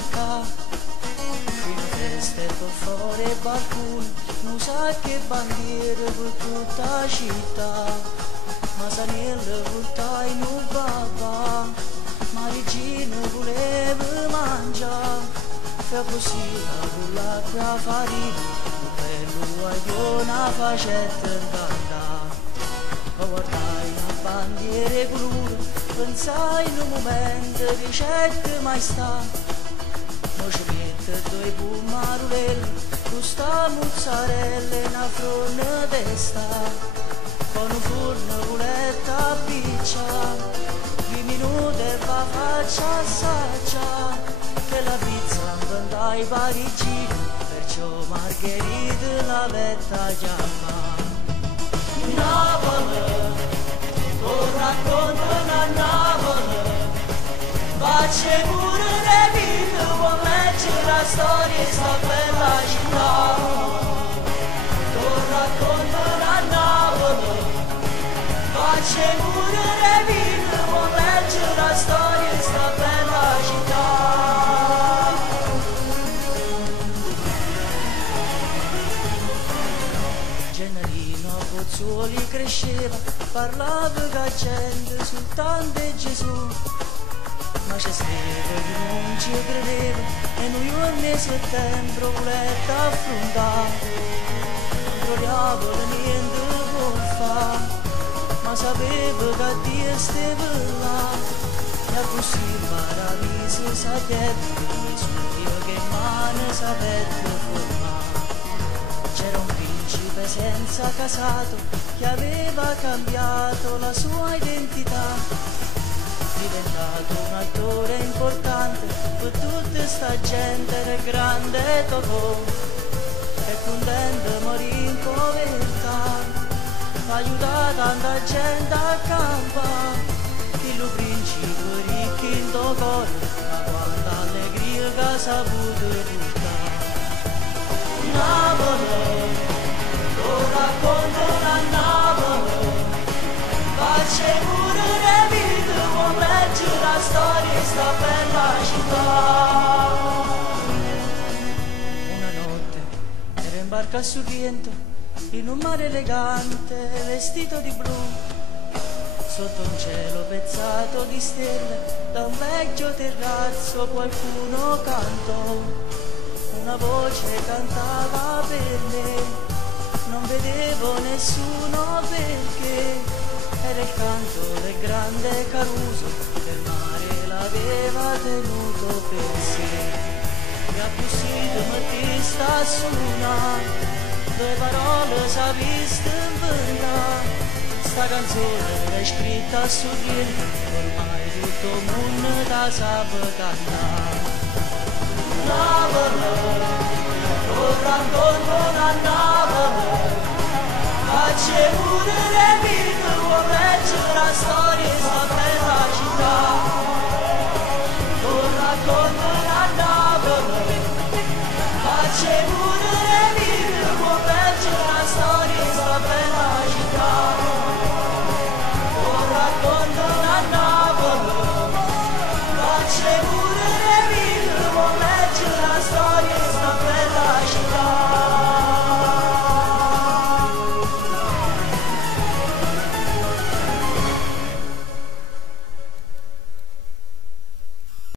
cercare, fino a feste per fuori balconi, non sa che bandiere per tutta la città, ma Sanella portai in un babà, ma regina voleva mangiare, fa così con l'acqua farina, un bello agliona facette cantare. Ma guardai una bandiera colore, pensai in un momento ricette mai sta, mo ci mette due pomarulelli, questa mozzarella e una fronna testa, con un forno voletta piccia, 2 minuti e va faccia assaggia, che la pizza andai parigini, perciò Margherita la vetta chiama. Napoli, lo raccontano a Napoli, facce pure le vite, vuoi leggere la storia di sta bella città. Lo raccontano a Napoli, facce pure le vite, vuoi leggere la storia di sta bella città. Gennarino a Pozzuoli cresceva, parlava con gente soltanto di Gesù, ma ci scrive che non ci credeva e noi al mese settembre voleva affrontare, non trovava niente può fare, ma sapeva che Dio stava là, e così il paradiso sapeva, Dio che mano sapeva formare. C'era un principe senza casato che aveva cambiato la sua identità, diventato un attore importante per tutta sta gente del grande tocò, e contento morì in povertà, aiuta tanta gente a campare, il principe ricco in cuore, ma quanta allegria che ha saputo portare. Napoli, lo raccontano a Napoli, facce pure le vite, vuoi leggere la storia di sta bella città. Una notte ero in barca a Sorrento, in un mare elegante, vestito di blu, sotto un cielo pezzato di stelle, da un vecchio terrazzo qualcuno cantò, una voce cantava per me, non vedevo nessuno perché era il canto del grande Caruso, che il mare l'aveva tenuto per sé. E a Bussito mi sta a suonare, due parole sapiste inventare, sta canzone è scritta su Sorrento, ormai tutto il mondo la sa cantare. Napoli, lo raccontano a Napoli, facce pure le vite, vuoi leggere la storia di sta bella città.